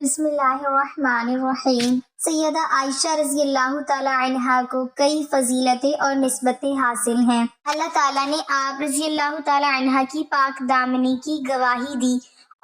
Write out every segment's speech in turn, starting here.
بسم اللہ الرحمن الرحیم۔ سیدہ عائشہ رضی اللہ تعالی عنہا کو کئی فضیلتیں اور نسبتیں حاصل ہیں۔ اللہ تعالیٰ نے آپ رضی اللہ تعالی عنہا کی پاک دامنی کی گواہی دی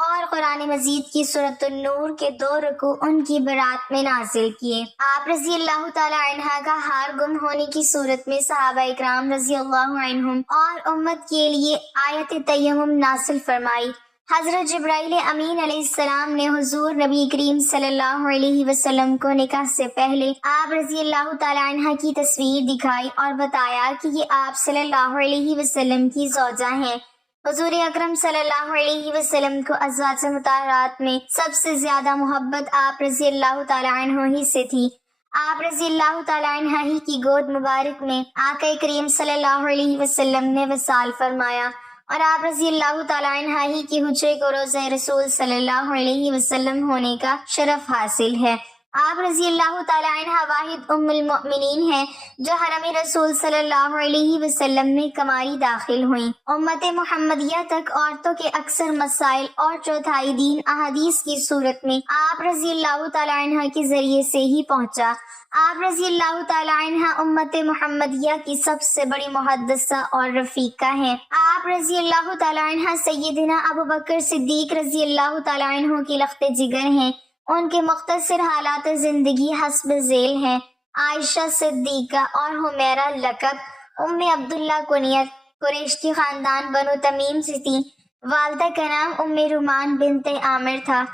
اور قرآن مجید کی سورۃ النور کے 2 رکوع ان کی برات میں نازل کیے۔ آپ رضی اللہ تعالی عنہا کا ہار گم ہونے کی صورت میں صحابہ اکرام رضی اللہ عنہم اور امت کے لیے آیت تیمم نازل فرمائی۔ حضرت جبرائیل امین علیہ السلام نے حضور نبی کریم صلی اللہ علیہ وسلم کو نکاح سے پہلے آپ رضی اللہ تعالی عنہ کی تصویر دکھائی اور بتایا کہ یہ آپ صلی اللہ علیہ وسلم کی زوجہ ہیں۔ حضور اکرم صلی اللہ علیہ وسلم کو ازواج مطہرات میں سب سے زیادہ محبت آپ رضی اللہ تعالی عنہ ہی سے تھی۔ آپ رضی اللہ تعالی عنہ ہی کی گود مبارک میں آقا کریم صلی اللہ علیہ وسلم نے وصال فرمایا اور آپ رضی اللہ تعالی عنہ ہی کی حجرے کو روضہ رسول صلی اللہ علیہ وسلم ہونے کا شرف حاصل ہے۔ آپ رضی اللہ تعالی عنہ واحد ام المؤمنین ہیں جو حرم رسول صلی اللہ علیہ وسلم میں کماری داخل ہوئیں۔ امت محمدیہ تک عورتوں کے اکثر مسائل اور چوتھائی دین احادیث کی صورت میں آپ رضی اللہ تعالی عنہ کے ذریعے سے ہی پہنچا۔ آپ رضی اللہ تعالی عنہ امت محمدیہ کی سب سے بڑی محدثہ اور رفیقہ ہیں۔ آپ رضی اللہ تعالی عنہ سیدنا ابو بکر صدیق رضی اللہ تعالی عنہ کی لخت جگر ہیں۔ ان کے مختصر حالات زندگی حسب ذیل ہیں۔ عائشہ صدیقہ اور حمیرہ لقب، ام عبداللہ کنیت، قریش کی خاندان بنو تمیم سے تھی۔ والدہ کا نام ام رومان بنت عامر تھا۔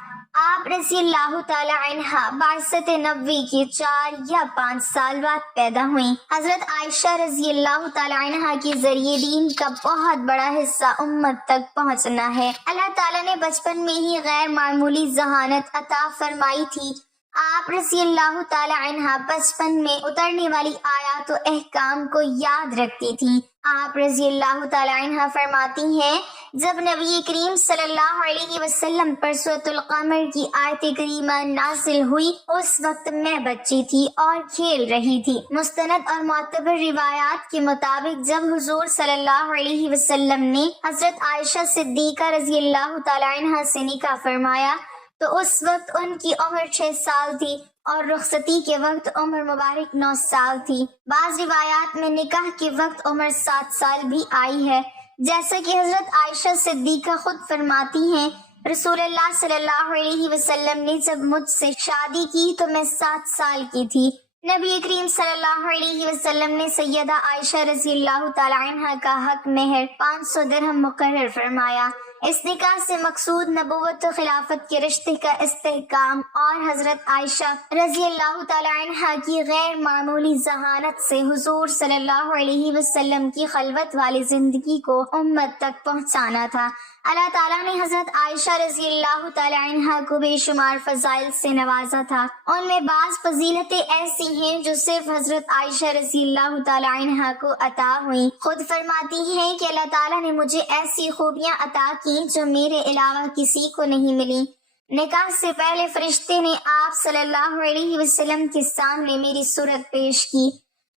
آپ رضی اللہ تعالی عنہ بعثت نبوی کے 4 یا 5 سال بعد پیدا ہوئیں۔ حضرت عائشہ رضی اللہ تعالی عنہ کے ذریعے دین کا بہت بڑا حصہ امت تک پہنچنا ہے۔ اللہ تعالیٰ نے بچپن میں ہی غیر معمولی ذہانت عطا فرمائی تھی۔ آپ رضی اللہ تعالی عنہ بچپن میں اترنے والی آیات و احکام کو یاد رکھتی تھی۔ آپ رضی اللہ تعالی عنہ فرماتی ہیں، جب نبی کریم صلی اللہ علیہ وسلم پر سورۃ القمر کی آیت کریمہ نازل ہوئی، اس وقت میں بچی تھی اور کھیل رہی تھی۔ مستند اور معتبر روایات کے مطابق جب حضور صلی اللہ علیہ وسلم نے حضرت عائشہ صدیقہ رضی اللہ تعالی عنہ سے نکاح فرمایا تو اس وقت ان کی عمر 6 سال تھی اور رخصتی کے وقت عمر مبارک 9 سال تھی۔ بعض روایات میں نکاح کے وقت عمر 7 سال بھی آئی ہے، جیسا کہ حضرت عائشہ صدیقہ خود فرماتی ہیں، رسول اللہ صلی اللہ علیہ وسلم نے جب مجھ سے شادی کی تو میں 7 سال کی تھی۔ نبی کریم صلی اللہ علیہ وسلم نے سیدہ عائشہ رضی اللہ تعالی عنہ کا حق مہر 500 درہم مقرر فرمایا۔ اس نکاح سے مقصود نبوت و خلافت کے رشتے کا استحکام اور حضرت عائشہ رضی اللہ تعالی عنہ کی غیر معمولی ذہانت سے حضور صلی اللہ علیہ وسلم کی خلوت والی زندگی کو امت تک پہنچانا تھا۔ اللہ تعالیٰ نے حضرت عائشہ رضی اللہ تعالی عنہ کو بے شمار فضائل سے نوازا تھا۔ ان میں بعض فضیلتیں ایسی ہیں جو صرف حضرت عائشہ رضی اللہ تعالی عنہ کو عطا ہوئیں۔ خود فرماتی ہیں کہ اللہ تعالیٰ نے مجھے ایسی خوبیاں عطا کی جو میرے علاوہ کسی کو نہیں ملی۔ نکاح سے پہلے فرشتے نے آپ صلی اللہ علیہ وسلم کے سامنے میری صورت پیش کی۔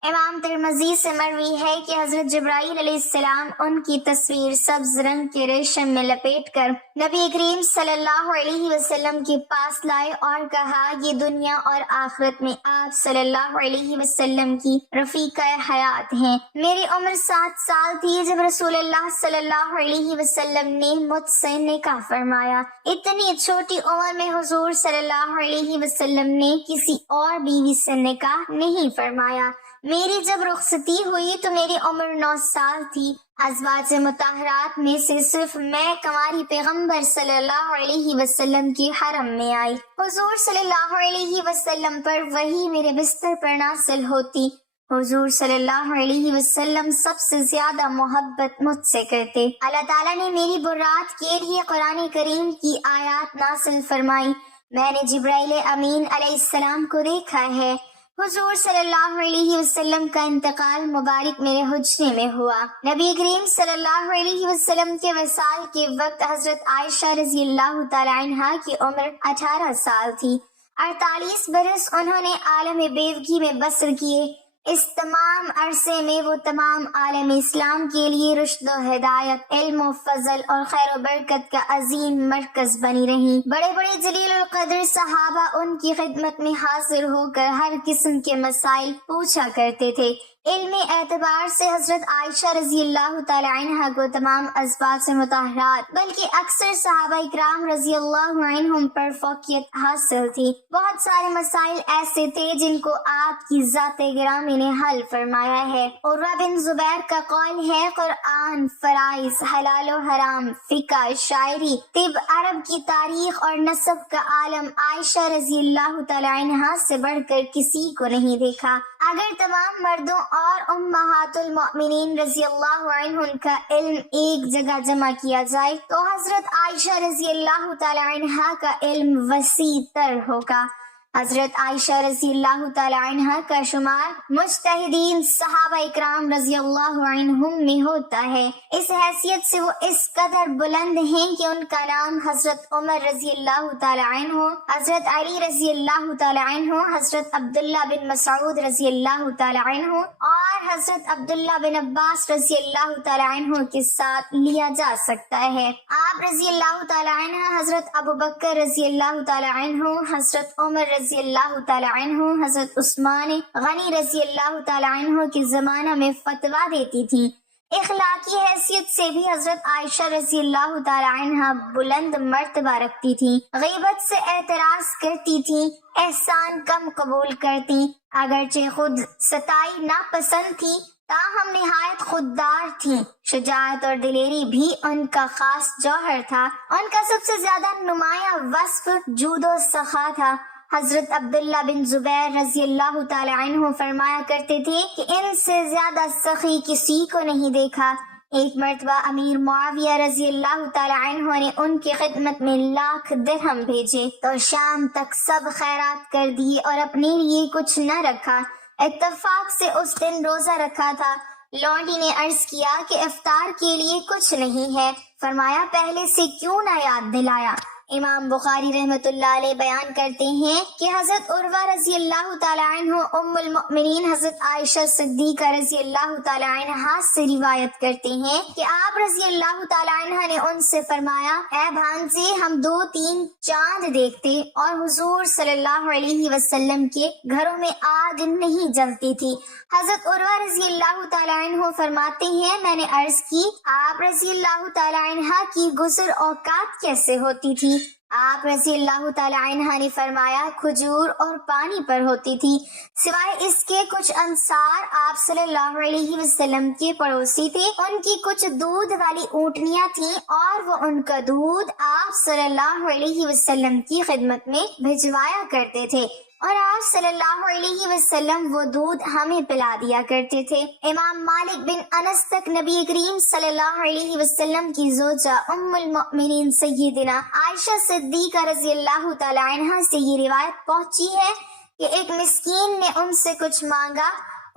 امام ترمذی سے مروی ہے کہ حضرت جبرائیل علیہ السلام ان کی تصویر سبز رنگ کے ریشم میں لپیٹ کر نبی کریم صلی اللہ علیہ وسلم کے پاس لائے اور کہا، یہ دنیا اور آخرت میں آپ صلی اللہ علیہ وسلم کی رفیقہ حیات ہیں۔ میری عمر 7 سال تھی جب رسول اللہ صلی اللہ علیہ وسلم نے مجھ سے نکاح فرمایا۔ اتنی چھوٹی عمر میں حضور صلی اللہ علیہ وسلم نے کسی اور بیوی سے نکاح نہیں فرمایا۔ میری جب رخصتی ہوئی تو میری عمر 9 سال تھی۔ ازواج مطہرات میں سے صرف میں کنواری پیغمبر صلی اللہ علیہ وسلم کی حرم میں آئی۔ حضور صلی اللہ علیہ وسلم پر وحی میرے بستر پر نازل ہوتی۔ حضور صلی اللہ علیہ وسلم سب سے زیادہ محبت مجھ سے کرتے۔ اللہ تعالیٰ نے میری برات کے لیے قرآن کریم کی آیات نازل فرمائی۔ میں نے جبرائیل امین علیہ السلام کو دیکھا ہے۔ حضور صلی اللہ علیہ وسلم کا انتقال مبارک میرے حجرے میں ہوا۔ نبی کریم صلی اللہ علیہ وسلم کے وصال کے وقت حضرت عائشہ رضی اللہ تعالی عنہ کی عمر 18 سال تھی۔ 48 برس انہوں نے عالم بیوگی میں بسر کیے۔ اس تمام عرصے میں وہ تمام عالم اسلام کے لیے رشد و ہدایت، علم و فضل اور خیر و برکت کا عظیم مرکز بنی رہی۔ بڑے بڑے جلیل القدر صحابہ ان کی خدمت میں حاضر ہو کر ہر قسم کے مسائل پوچھا کرتے تھے۔ علمی اعتبار سے حضرت عائشہ رضی اللہ تعالی عنہا کو تمام اسباب سے مطہرات بلکہ اکثر صحابہ اکرام رضی اللہ عنہم پر فوقیت حاصل تھی۔ بہت سارے مسائل ایسے تھے جن کو آپ کی ذات گرامی نے حل فرمایا ہے۔ عروہ بن زبیر کا قول ہے، قرآن، فرائض، حلال و حرام، فقہ، شاعری، طب، عرب کی تاریخ اور نسب کا عالم عائشہ رضی اللہ تعالی عنہا سے بڑھ کر کسی کو نہیں دیکھا۔ اگر تمام مردوں اور امہات المؤمنین رضی اللہ عنہن کا علم ایک جگہ جمع کیا جائے تو حضرت عائشہ رضی اللہ تعالی عنہا کا علم وسیع تر ہوگا۔ حضرت عائشہ رضی اللہ تعالی عنہا کا شمار مجتہدین صحابہ اکرام رضی اللہ عنہم میں ہوتا ہے۔ اس حیثیت سے وہ اس قدر بلند ہیں کہ ان کا نام حضرت عمر رضی اللہ تعالی عنہ، حضرت علی رضی اللہ تعالی عنہ، حضرت عبداللہ بن مسعود رضی اللہ تعالی عنہ اور حضرت عبداللہ بن عباس رضی اللہ تعالی عنہ کے ساتھ لیا جا سکتا ہے۔ آپ رضی اللہ تعالی عنہ، حضرت ابو بکر رضی اللہ تعالی عنہ، حضرت عمر رضی اللہ تعالی عنہ، حضرت عثمان غنی رضی اللہ تعالی عنہ کے زمانہ میں فتویٰ دیتی تھی۔ اخلاقی حیثیت سے بھی حضرت عائشہ رضی اللہ تعالی عنہ بلند مرتبہ رکھتی تھی، غیبت سے اعتراض کرتی تھی، احسان کم قبول کرتی، اگرچہ خود ستائی ناپسند تھی تاہم نہایت خوددار تھی۔ شجاعت اور دلیری بھی ان کا خاص جوہر تھا۔ ان کا سب سے زیادہ نمایاں وصف جود و سخا تھا۔ حضرت عبداللہ بن زبیر رضی اللہ تعالی عنہ فرمایا کرتے تھے کہ ان سے زیادہ سخی کسی کو نہیں دیکھا۔ ایک مرتبہ امیر معاویہ رضی اللہ تعالی عنہ نے ان کی خدمت میں 1,00,000 درہم بھیجے تو شام تک سب خیرات کر دیے اور اپنے لیے کچھ نہ رکھا۔ اتفاق سے اس دن روزہ رکھا تھا۔ لونڈی نے عرض کیا کہ افطار کے لیے کچھ نہیں ہے۔ فرمایا پہلے سے کیوں نہ یاد دلایا؟ امام بخاری رحمۃ اللہ علیہ بیان کرتے ہیں کہ حضرت عروہ رضی اللہ تعالی عنہ ام المؤمنین حضرت عائشہ صدیقہ رضی اللہ تعالی عنہا سے روایت کرتے ہیں کہ آپ رضی اللہ تعالی عنہ نے ان سے فرمایا، اے بھانجے، ہم 2-3 چاند دیکھتے اور حضور صلی اللہ علیہ وسلم کے گھروں میں آگ نہیں جلتی تھی۔ حضرت عروہ رضی اللہ تعالی عنہ فرماتے ہیں، میں نے عرض کی، آپ رضی اللہ تعالی عنہ کی گزر اوقات کیسے ہوتی تھی؟ آپ رضی اللہ تعالی عنہ نے فرمایا کھجور اور پانی پر ہوتی تھی۔ سوائے اس کے کچھ انصار آپ صلی اللہ علیہ وسلم کے پڑوسی تھے، ان کی کچھ دودھ والی اونٹنیاں تھیں اور وہ ان کا دودھ آپ صلی اللہ علیہ وسلم کی خدمت میں بھجوایا کرتے تھے اور آپ صلی اللہ علیہ وسلم وہ دودھ ہمیں پلا دیا کرتے تھے۔ امام مالک بن انس تک نبی کریم صلی اللہ علیہ وسلم کی زوجہ ام المؤمنین سیدنا عائشہ صدیقہ رضی اللہ تعالی عنہا سے یہ روایت پہنچی ہے کہ ایک مسکین نے ان سے کچھ مانگا۔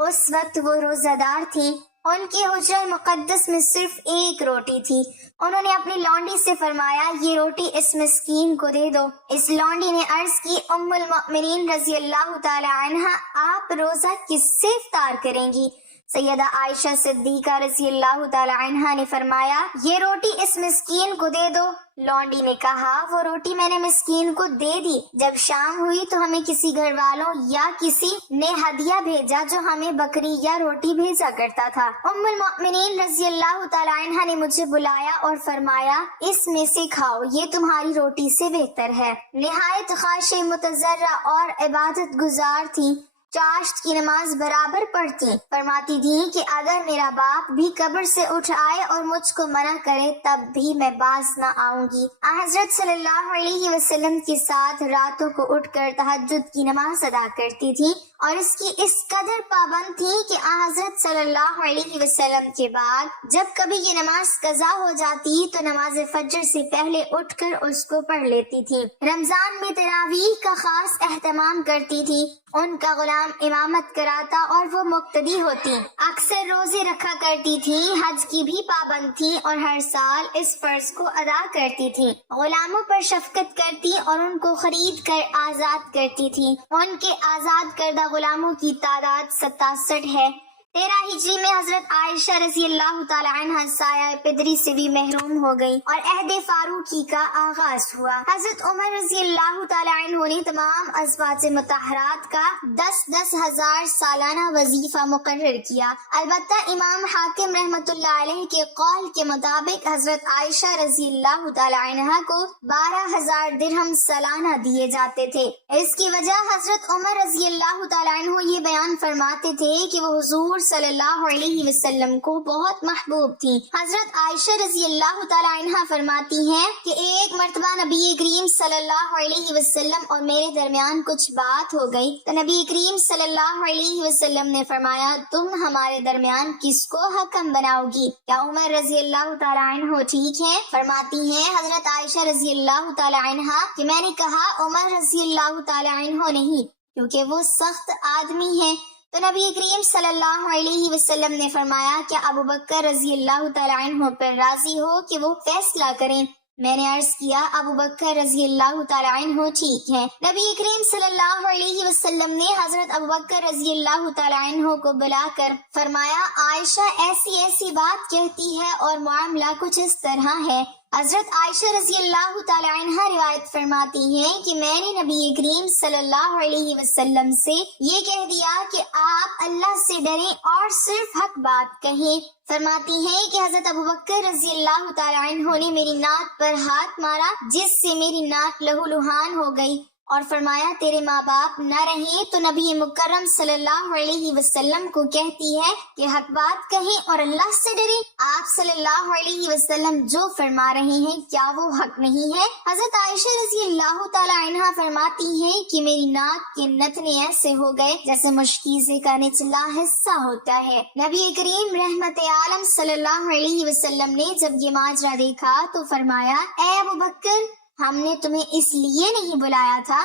اس وقت وہ روزہ دار تھی۔ ان کی حجرہ مقدس میں صرف ایک روٹی تھی۔ انہوں نے اپنی لونڈی سے فرمایا، یہ روٹی اس مسکین کو دے دو۔ اس لونڈی نے عرض کی، ام المؤمنین رضی اللہ تعالی عنہا، آپ روزہ کس سے افطار کریں گی؟ سیدہ عائشہ صدیقہ رضی اللہ تعالی عنہا نے فرمایا، یہ روٹی اس مسکین کو دے دو۔ لونڈی نے کہا، وہ روٹی میں نے مسکین کو دے دی۔ جب شام ہوئی تو ہمیں کسی گھر والوں یا کسی نے ہدیہ بھیجا جو ہمیں بکری یا روٹی بھیجا کرتا تھا۔ ام المؤمنین رضی اللہ تعالی عنہا نے مجھے بلایا اور فرمایا، اس میں سے کھاؤ، یہ تمہاری روٹی سے بہتر ہے۔ نہایت خاشع متضرع اور عبادت گزار تھی۔ چاشت کی نماز برابر پڑھتی، فرماتی تھی کہ اگر میرا باپ بھی قبر سے اٹھ آئے اور مجھ کو منع کرے تب بھی میں باز نہ آؤں گی۔ حضرت صلی اللہ علیہ وسلم کے ساتھ راتوں کو اٹھ کر تہجد کی نماز ادا کرتی تھی اور اس کی اس قدر پابند تھی کہ حضرت صلی اللہ علیہ وسلم کے بعد جب کبھی یہ نماز قضا ہو جاتی تو نماز فجر سے پہلے اٹھ کر اس کو پڑھ لیتی تھی۔ رمضان میں تراویح کا خاص اہتمام کرتی تھی۔ ان کا غلام امامت کراتا اور وہ مقتدی ہوتی۔ اکثر روزے رکھا کرتی تھی، حج کی بھی پابند تھی اور ہر سال اس فرض کو ادا کرتی تھی۔ غلاموں پر شفقت کرتی اور ان کو خرید کر آزاد کرتی تھی۔ ان کے آزاد کردہ غلاموں کی تعداد 67 ہے۔ 13 ہجری میں حضرت عائشہ رضی اللہ تعالی عنہ سایہ پدری سے بھی محروم ہو گئی اور عہد فاروقی کا آغاز ہوا۔ حضرت عمر رضی اللہ تعالی عنہ نے تمام ازواج مطہرات کا 10,000 سالانہ وظیفہ مقرر کیا۔ البتہ امام حاکم رحمۃ اللہ علیہ کے قول کے مطابق حضرت عائشہ رضی اللہ تعالی عنہ کو 12,000 درہم سالانہ دیے جاتے تھے۔ اس کی وجہ حضرت عمر رضی اللہ تعالی عنہ یہ بیان فرماتے تھے کہ وہ حضور صلی اللہ علیہ وسلم کو بہت محبوب تھی۔ حضرت عائشہ رضی اللہ تعالی عنہ فرماتی ہیں کہ ایک مرتبہ نبی کریم صلی اللہ علیہ وسلم اور میرے درمیان کچھ بات ہو گئی تو نبی کریم صلی اللہ علیہ وسلم نے فرمایا، تم ہمارے درمیان کس کو حکم بناؤ گی؟ کیا عمر رضی اللہ تعالی عنہ ٹھیک ہے؟ فرماتی ہیں حضرت عائشہ رضی اللہ تعالی عنہ کہ میں نے کہا عمر رضی اللہ تعالی عنہ نہیں، کیونکہ وہ سخت آدمی ہے۔ تو نبی کریم صلی اللہ علیہ وسلم نے فرمایا، کیا ابو بکر رضی اللہ تعالی عنہ پر راضی ہو کہ وہ فیصلہ کریں؟ میں نے عرض کیا ابو بکر رضی اللہ تعالی عنہ ٹھیک ہے۔ نبی کریم صلی اللہ علیہ وسلم نے حضرت ابو بکر رضی اللہ تعالی عنہ کو بلا کر فرمایا، عائشہ ایسی ایسی بات کہتی ہے اور معاملہ کچھ اس طرح ہے۔ حضرت عائشہ رضی اللہ تعالی عنہ روایت فرماتی ہیں کہ میں نے نبی کریم صلی اللہ علیہ وسلم سے یہ کہہ دیا کہ آپ اللہ سے ڈریں اور صرف حق بات کہیں۔ فرماتی ہیں کہ حضرت ابوبکر رضی اللہ تعالی عنہ نے میری ناک پر ہاتھ مارا جس سے میری ناک لہو لہان ہو گئی اور فرمایا، تیرے ماں باپ نہ رہیں تو نبی مکرم صلی اللہ علیہ وسلم کو کہتی ہے کہ حق بات کہیں اور اللہ سے ڈریں۔ آپ صلی اللہ علیہ وسلم جو فرما رہے ہیں کیا وہ حق نہیں ہے؟ حضرت عائشہ رضی اللہ تعالی عنہ فرماتی ہیں کہ میری ناک کے نتنے ایسے ہو گئے جیسے مشکیزے کا نچلا حصہ ہوتا ہے۔ نبی کریم رحمت عالم صلی اللہ علیہ وسلم نے جب یہ ماجرا دیکھا تو فرمایا، اے ابوبکر، ہم نے تمہیں اس لیے نہیں بلایا تھا۔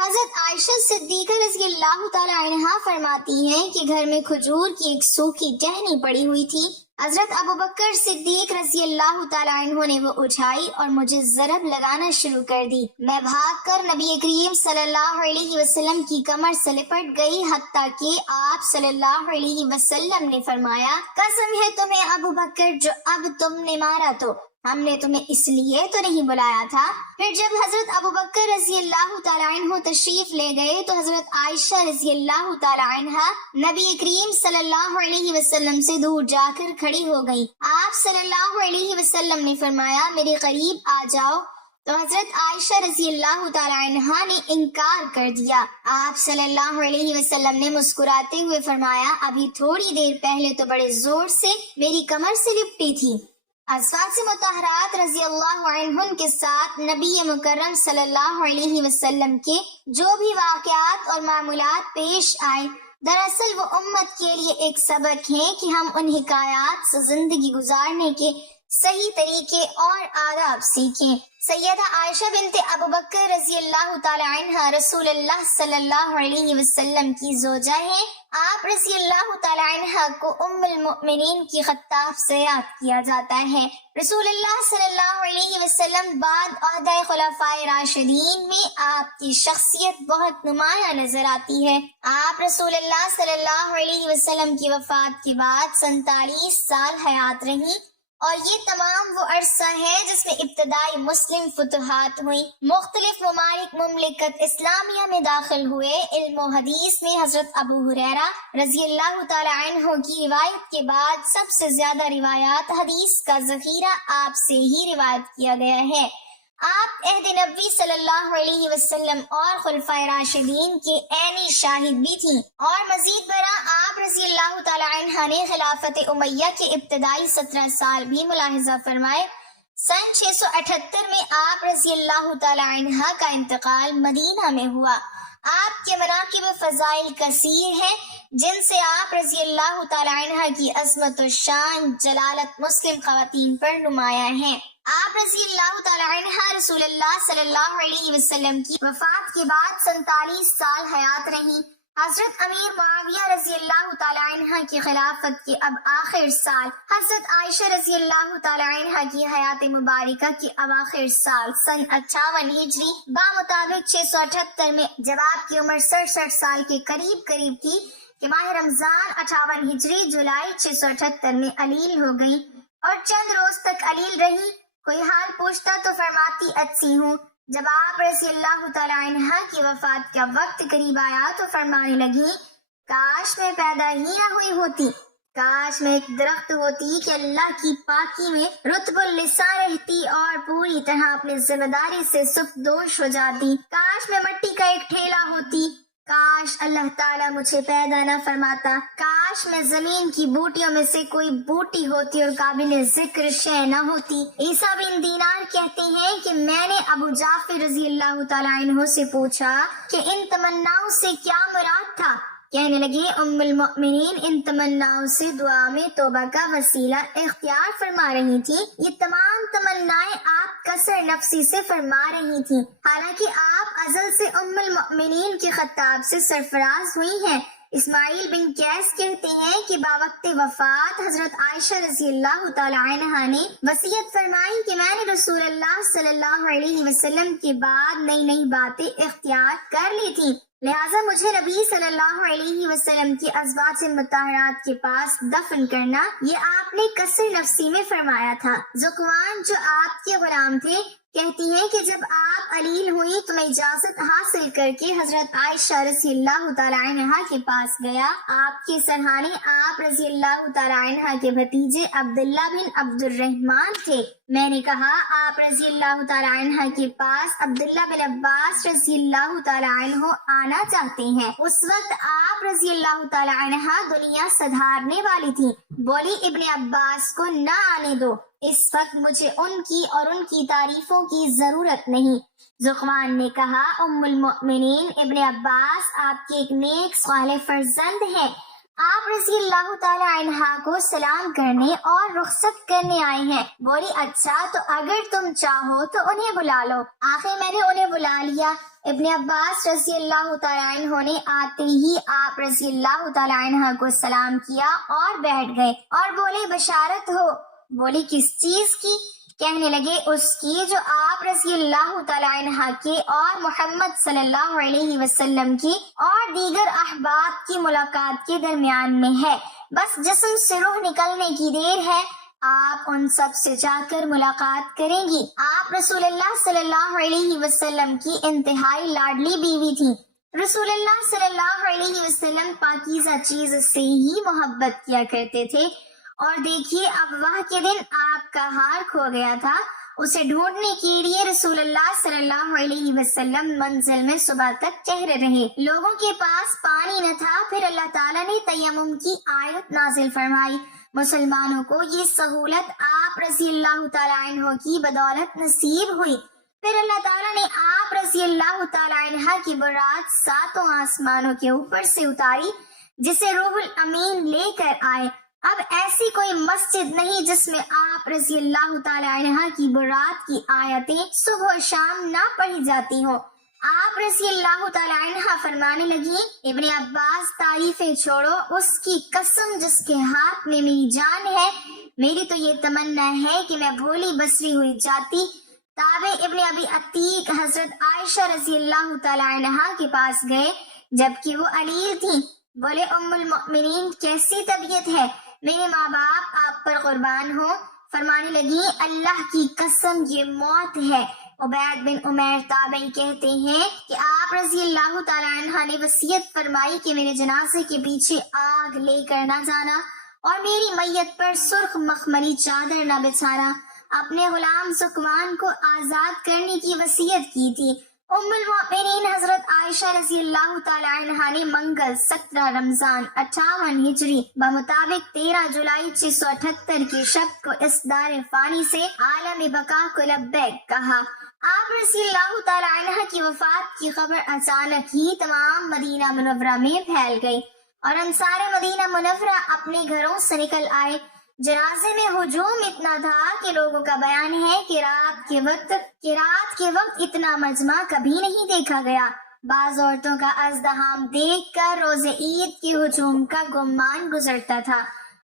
حضرت عائشہ صدیقہ رضی اللہ تعالی عنہ فرماتی ہیں کہ گھر میں کھجور کی ایک سوکھی ٹہنی پڑی ہوئی تھی۔ حضرت ابوبکر صدیق رضی اللہ تعالی عنہ نے وہ اٹھائی اور مجھے ضرب لگانا شروع کر دی۔ میں بھاگ کر نبی کریم صلی اللہ علیہ وسلم کی کمر سے لپٹ گئی، حتیٰ کہ آپ صلی اللہ علیہ وسلم نے فرمایا، قسم ہے تمہیں ابوبکر جو اب تم نے مارا تو ہم نے تمہیں اس لیے تو نہیں بلایا تھا۔ پھر جب حضرت ابوبکر رضی اللہ تعالی عنہ تشریف لے گئے تو حضرت عائشہ رضی اللہ تعالی عنہ نبی کریم صلی اللہ علیہ وسلم سے دور جا کر کھڑی ہو گئی۔ آپ صلی اللہ علیہ وسلم نے فرمایا، میرے قریب آ جاؤ، تو حضرت عائشہ رضی اللہ تعالی عنہ نے انکار کر دیا۔ آپ صلی اللہ علیہ وسلم نے مسکراتے ہوئے فرمایا، ابھی تھوڑی دیر پہلے تو بڑے زور سے میری کمر سے لپٹی تھی۔ ازواج مطہرات رضی اللہ عنہن کے ساتھ نبی مکرم صلی اللہ علیہ وسلم کے جو بھی واقعات اور معمولات پیش آئے، دراصل وہ امت کے لیے ایک سبق ہے کہ ہم ان حکایات سے زندگی گزارنے کے صحیح طریقے اور آداب سیکھیں۔ سیدہ عائشہ بنت ابوبکر رضی اللہ تعالی عنہ رسول اللہ صلی اللہ علیہ وسلم کی زوجہ ہیں۔ آپ رضی اللہ تعالی عنہ کو ام المؤمنین کی خطاب سے یاد کیا جاتا ہے۔ رسول اللہ صلی اللہ علیہ وسلم بعد عہدہ خلفائے راشدین میں آپ کی شخصیت بہت نمایاں نظر آتی ہے۔ آپ رسول اللہ صلی اللہ علیہ وسلم کی وفات کے بعد 47 سال حیات رہیں، اور یہ تمام وہ عرصہ ہے جس میں ابتدائی مسلم فتوحات ہوئی، مختلف ممالک مملکت اسلامیہ میں داخل ہوئے۔ علم و حدیث میں حضرت ابو ہریرہ رضی اللہ تعالی عنہ کی روایت کے بعد سب سے زیادہ روایات حدیث کا ذخیرہ آپ سے ہی روایت کیا گیا ہے۔ آپ عہد نبوی صلی اللہ علیہ وسلم اور خلفائے راشدین کے عینی شاہد بھی تھیں، اور مزید برآں آپ رضی اللہ تعالی عنہ نے خلافت امیہ کے ابتدائی 17 سال بھی ملاحظہ فرمائے۔ سن 678 میں آپ رضی اللہ تعالی عنہ کا انتقال مدینہ میں ہوا۔ آپ کے مناقب فضائل کثیر ہیں جن سے آپ رضی اللہ تعالی عنہ کی عظمت و شان جلالت مسلم خواتین پر نمایاں ہیں۔ آپ رضی اللہ تعالی عنہ رسول اللہ صلی اللہ علیہ وسلم کی وفات کے بعد 47 سال حیات رہیں۔ حضرت امیر معاویہ رضی اللہ تعالیٰ عنہ کی خلافت کے اب آخر سال، حضرت عائشہ رضی اللہ تعالیٰ عنہ کی حیات مبارکہ کے اواخر سال سن 58 ہجری بامطابق 678 میں، جب آپ کی عمر 67 سال کے قریب تھی کہ ماہ رمضان 58 ہجری جولائی 678 میں علیل ہو گئی اور چند روز تک علیل رہی۔ کوئی حال پوچھتا تو فرماتی اچھی ہوں۔ جب آپ رضی اللہ تعالیٰ عنہ کی وفات کا وقت قریب آیا تو فرمانے لگی، کاش میں پیدا ہی نہ ہوئی ہوتی، کاش میں ایک درخت ہوتی کہ اللہ کی پاکی میں رطب اللسان رہتی اور پوری طرح اپنی ذمہ داری سے سبکدوش ہو جاتی، کاش میں مٹی کا ایک ٹھیلا ہوتی، کاش اللہ تعالیٰ مجھے پیدا نہ فرماتا، کاش میں زمین کی بوٹیوں میں سے کوئی بوٹی ہوتی اور قابل ذکر شے نہ ہوتی۔ عیسیٰ بن دینار کہتے ہیں کہ میں نے ابو جعفر رضی اللہ تعالیٰ عنہ سے پوچھا کہ ان تمناؤں سے کیا مراد تھا؟ کہنے لگے ام المؤمنین ان تمناؤں سے دعا میں توبہ کا وسیلہ اختیار فرما رہی تھی۔ یہ تمام تمنائیں آپ کثر نفسی سے فرما رہی تھی، حالانکہ آپ ازل سے ام المؤمنین کے خطاب سے سرفراز ہوئی ہیں۔ اسماعیل بن قیس کہتے ہیں کہ باوقت وفات حضرت عائشہ رضی اللہ تعالی عنہا نے وصیت فرمائی کہ میں نے رسول اللہ صلی اللہ علیہ وسلم کے بعد نئی نئی باتیں اختیار کر لی تھی، لہٰذا مجھے نبی صلی اللہ علیہ وسلم کی ازواج مطہرات کے پاس دفن کرنا یہ آپ نے کثر نفسی میں فرمایا تھا۔ ذکوان جو آپ کے غلام تھے کہتی ہیں کہ جب آپ علیل ہوئی تو میں اجازت حاصل کر کے حضرت عائشہ رضی اللہ تعالی عنہا کے پاس گیا۔ آپ کے سرہانے آپ رضی اللہ تعالی عنہا کے بھتیجے عبداللہ بن عبد الرحمن تھے۔ میں نے کہا آپ رضی اللہ تعالی عنہ کے پاس عبداللہ بن عباس رضی اللہ تعالی عنہ آنا چاہتے ہیں۔ اس وقت آپ رضی اللہ تعالی عنہ دنیا سدھارنے والی تھی۔ بولی ابن عباس کو نہ آنے دو، اس وقت مجھے ان کی اور ان کی تعریفوں کی ضرورت نہیں۔ ذکوان نے کہا ام المؤمنین ابن عباس آپ کے ایک نیک صالح فرزند ہیں، آپ رضی اللہ تعالی عنہ کو سلام کرنے اور رخصت کرنے آئے ہیں۔ بولی اچھا تو اگر تم چاہو تو انہیں بلا لو۔ آخر میں نے انہیں بلا لیا۔ ابن عباس رضی اللہ تعالی عنہ نے آتے ہی آپ رضی اللہ تعالی عنہ کو سلام کیا اور بیٹھ گئے اور بولے بشارت ہو۔ بولی کس چیز کی؟ کہنے لگے اس کی جو آپ رضی اللہ تعالی عنہ کے اور محمد صلی اللہ علیہ وسلم کی اور دیگر احباب کی ملاقات کے درمیان میں ہے، بس جسم سے روح نکلنے کی دیر ہے، آپ ان سب سے جا کر ملاقات کریں گی۔ آپ رسول اللہ صلی اللہ علیہ وسلم کی انتہائی لاڈلی بیوی تھی۔ رسول اللہ صلی اللہ علیہ وسلم پاکیزہ چیز سے ہی محبت کیا کرتے تھے، اور دیکھیے اب وہ کے دن آپ کا ہار کھو گیا تھا، اسے ڈھونڈنے کے لیے رسول اللہ صلی اللہ علیہ وسلم منزل میں صبح تک ٹھہرے رہے۔ لوگوں کے پاس پانی نہ تھا، پھر اللہ تعالیٰ نے تیمم کی آیت نازل فرمائی۔ مسلمانوں کو یہ سہولت آپ رضی اللہ تعالی عنہ کی بدولت نصیب ہوئی۔ پھر اللہ تعالیٰ نے آپ رضی اللہ تعالی عنہ کی برات 7 آسمانوں کے اوپر سے اتاری، جسے روح الامین لے کر آئے۔ اب ایسی کوئی مسجد نہیں جس میں آپ رضی اللہ تعالی عنہ کی برات کی آیتیں صبح و شام نہ پڑھی جاتی ہوں۔ آپ رضی اللہ تعالی عنہ فرمانے لگی ابن عباس تعریفیں چھوڑو، اس کی قسم جس کے ہاتھ میں میری جان ہے، میری تو یہ تمنا ہے کہ میں بھولی بسری ہوئی جاتی۔ تابع ابن ابی عتیق حضرت عائشہ رضی اللہ تعالی عنہ کے پاس گئے جبکہ وہ علیل تھی۔ بولے ام المؤمنین کیسی طبیعت ہے؟ میرے ماں باپ آپ پر قربان ہوں۔ فرمانے لگی اللہ کی قسم یہ موت ہے۔ عبید بن عمیر تابعی کہتے ہیں کہ آپ رضی اللہ تعالی عنہ نے وصیت فرمائی کہ میرے جنازے کے پیچھے آگ لے کر نہ جانا اور میری میت پر سرخ مخملی چادر نہ بچھانا۔ اپنے غلام ذکوان کو آزاد کرنے کی وصیت کی تھی۔ ام المؤمنین حضرت عائشہ رضی اللہ تعالی عنہا نے منگل 17 رمضان 58 ہجری بمطابق 13 جولائی 678 کی شب کو اس دار فانی سے عالم بقا کو لبیک کہا۔ آپ رضی اللہ تعالی عنہ کی وفات کی خبر اچانک ہی تمام مدینہ منورہ میں پھیل گئی اور انصار مدینہ منورہ اپنے گھروں سے نکل آئے۔ جنازے میں ہجوم اتنا تھا کہ لوگوں کا بیان ہے کہ رات کے وقت اتنا مجمع کبھی نہیں دیکھا گیا۔ بعض عورتوں کا ازدحام دیکھ کر روز عید کے ہجوم کا گمان گزرتا تھا۔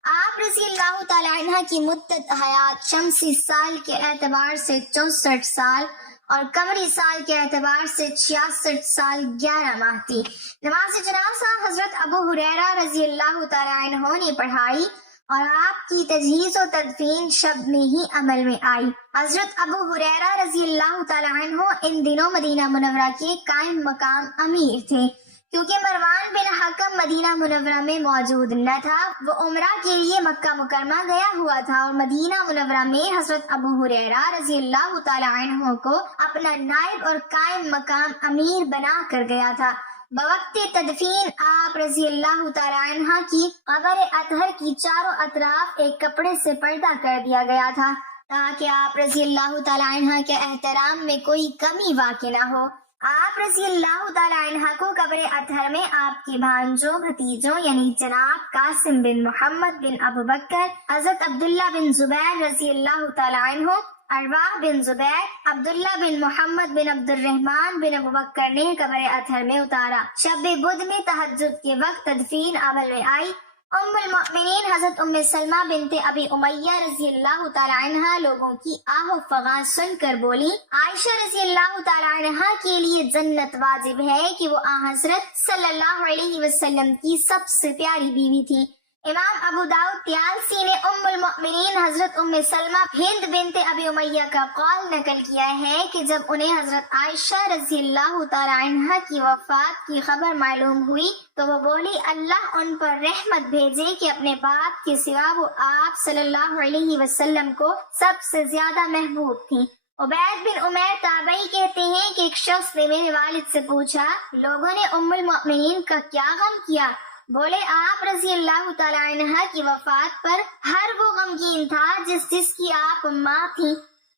آپ رضی اللہ تعالی عنہ کی مدت حیات شمسی سال کے اعتبار سے 64 سال اور قمری سال کے اعتبار سے 66 سال 11 ماہ تھی۔ نماز جنازہ حضرت ابو ہریرہ رضی اللہ تعالی عنہ نے پڑھائی اور آپ کی تجہیز و تدفین شب میں ہی عمل میں آئی۔ حضرت ابو ہریرہ رضی اللہ تعالی عنہ ان دنوں مدینہ منورہ کے قائم مقام امیر تھے۔ کیونکہ مروان بن حکم مدینہ منورہ میں موجود نہ تھا، وہ عمرہ کے لیے مکہ مکرمہ گیا ہوا تھا اور مدینہ منورہ میں حضرت ابو ہریرہ رضی اللہ تعالی عنہ کو اپنا نائب اور قائم مقام امیر بنا کر گیا تھا۔ بوقت تدفین آپ رضی اللہ تعالی عنہ کی قبر اطہر کی چاروں اطراف ایک کپڑے سے پردہ کر دیا گیا تھا تاکہ آپ رضی اللہ تعالی عنہ کے احترام میں کوئی کمی واقع نہ ہو۔ آپ رضی اللہ تعالی عنہ کو قبر اطہر میں آپ کے بھانجوں بھتیجوں یعنی جناب قاسم بن محمد بن ابو بکر، حضرت عبداللہ بن زبیر رضی اللہ تعالی عنہ، ارواح بن زبیر، عبداللہ بن محمد بن عبد الرحمن بن ابو بکر نے قبر اطہر میں اتارا۔ شب بدھ میں تہجد کے وقت تدفین عمل میں آئی۔ ام المؤمنین حضرت ام سلمہ بنت ابی امیہ رضی اللہ تعالی عنہ لوگوں کی آہ و فغاں سن کر بولی، عائشہ رضی اللہ تعالی عنہ کے لیے جنت واجب ہے کہ وہ حضرت صلی اللہ علیہ وسلم کی سب سے پیاری بیوی تھی۔ امام ابو داؤد طیالسی نے ام المؤمنین حضرت ام سلمہ ہند بنت ابی امیہ کا قول نقل کیا ہے کہ جب انہیں حضرت عائشہ رضی اللہ تعالی عنہ کی وفات کی خبر معلوم ہوئی تو وہ بولی، اللہ ان پر رحمت بھیجے کہ اپنے باپ کے سوا وہ آپ صلی اللہ علیہ وسلم کو سب سے زیادہ محبوب تھیں۔ عبید بن عمیر تابعی کہتے ہیں کہ ایک شخص نے میرے والد سے پوچھا، لوگوں نے ام المؤمنین کا کیا غم کیا؟ بولے، آپ رضی اللہ تعالی عنہ کی وفات پر ہر وہ غمگین تھا جس کی آپ ماں تھی۔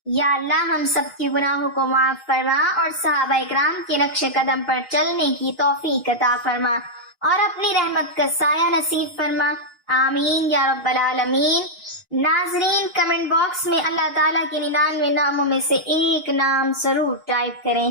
یا اللہ ہم سب کے گناہوں کو معاف فرما اور صحابہ اکرام کے نقش قدم پر چلنے کی توفیق عطا فرما اور اپنی رحمت کا سایہ نصیب فرما، آمین یا رب العالمین۔ ناظرین، کمنٹ باکس میں اللہ تعالیٰ کے 99 ناموں میں سے ایک نام ضرور ٹائپ کریں۔